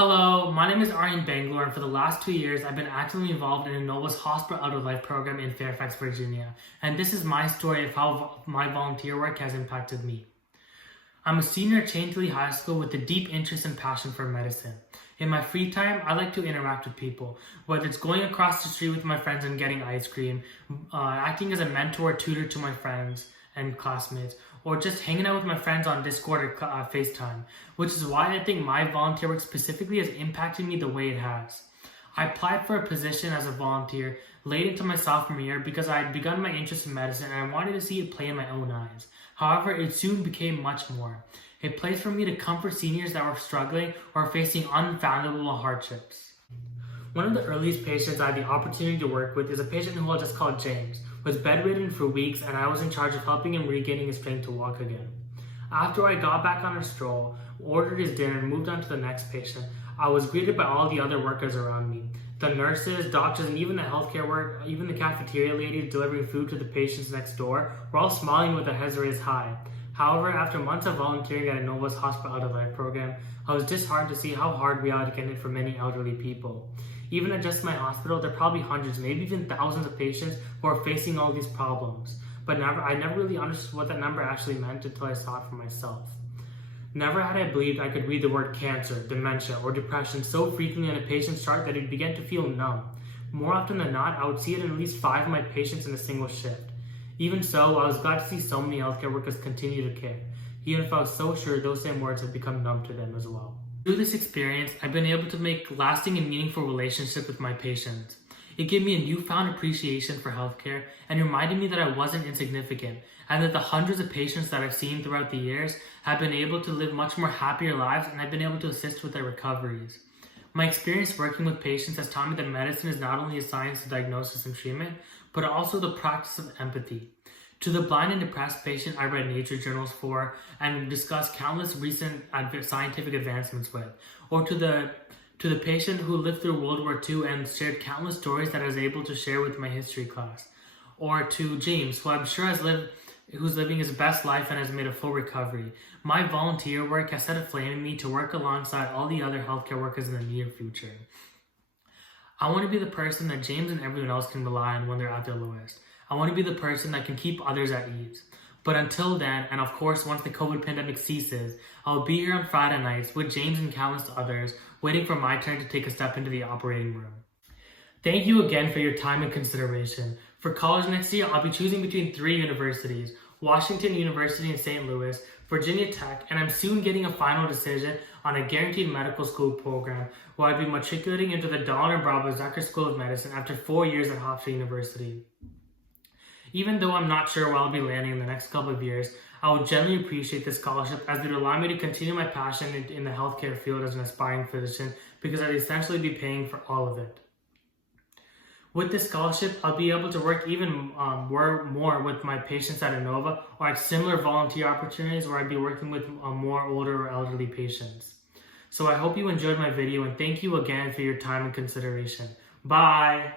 Hello, my name is Aryan Bangalore, and for the last 2 years, I've been actively involved in Innova's Hospital Out of Life program in Fairfax, Virginia. And this is my story of how my volunteer work has impacted me. I'm a senior at Chaintree High School with a deep interest and passion for medicine. In my free time, I like to interact with people, whether it's going across the street with my friends and getting ice cream, acting as a mentor or tutor to my friends and classmates, or just hanging out with my friends on Discord or FaceTime, which is why I think my volunteer work specifically has impacted me the way it has. I applied for a position as a volunteer late into my sophomore year because I had begun my interest in medicine and I wanted to see it play in my own eyes. However, it soon became much more. A place for me to comfort seniors that were struggling or facing unfathomable hardships. One of the earliest patients I had the opportunity to work with is a patient who I'll just call James, who was bedridden for weeks, and I was in charge of helping him regaining his strength to walk again. After I got back on a stroll, ordered his dinner, and moved on to the next patient, I was greeted by all the other workers around me. The nurses, doctors, and even the healthcare work, even the cafeteria ladies delivering food to the patients next door, were all smiling with their heads raised high. However, after months of volunteering at Innova's Hospital Out of Life program, I was disheartened to see how hard reality can hit for many elderly people. Even at just my hospital, there are probably hundreds, maybe even thousands of patients who are facing all these problems. But I never really understood what that number actually meant until I saw it for myself. Never had I believed I could read the word cancer, dementia, or depression so frequently in a patient's chart that it began to feel numb. More often than not, I would see it in at least 5 of my patients in a single shift. Even so, I was glad to see so many healthcare workers continue to care, even if I was so sure those same words have become numb to them as well. Through this experience, I've been able to make lasting and meaningful relationships with my patients. It gave me a newfound appreciation for healthcare and reminded me that I wasn't insignificant, and that the hundreds of patients that I've seen throughout the years have been able to live much more happier lives, and I've been able to assist with their recoveries. My experience working with patients has taught me that medicine is not only a science of diagnosis and treatment, but also the practice of empathy. To the blind and depressed patient I read nature journals for and discussed countless recent scientific advancements with, or to the patient who lived through World War II and shared countless stories that I was able to share with my history class, or to James, who I'm sure who's living his best life and has made a full recovery. My volunteer work has set a flame in me to work alongside all the other healthcare workers in the near future. I want to be the person that James and everyone else can rely on when they're at their lowest. I want to be the person that can keep others at ease. But until then, and of course once the COVID pandemic ceases, I'll be here on Friday nights with James and countless others, waiting for my turn to take a step into the operating room. Thank you again for your time and consideration. For college next year, I'll be choosing between 3 universities: Washington University in St. Louis, Virginia Tech, and I'm soon getting a final decision on a guaranteed medical school program where I'll be matriculating into the Donald Bravo Zucker School of Medicine after 4 years at Hofstra University. Even though I'm not sure where I'll be landing in the next couple of years, I would genuinely appreciate this scholarship as it would allow me to continue my passion in the healthcare field as an aspiring physician, because I'd essentially be paying for all of it. With this scholarship, I'll be able to work even more with my patients at Innova or at similar volunteer opportunities where I'd be working with more older or elderly patients. So I hope you enjoyed my video, and thank you again for your time and consideration. Bye!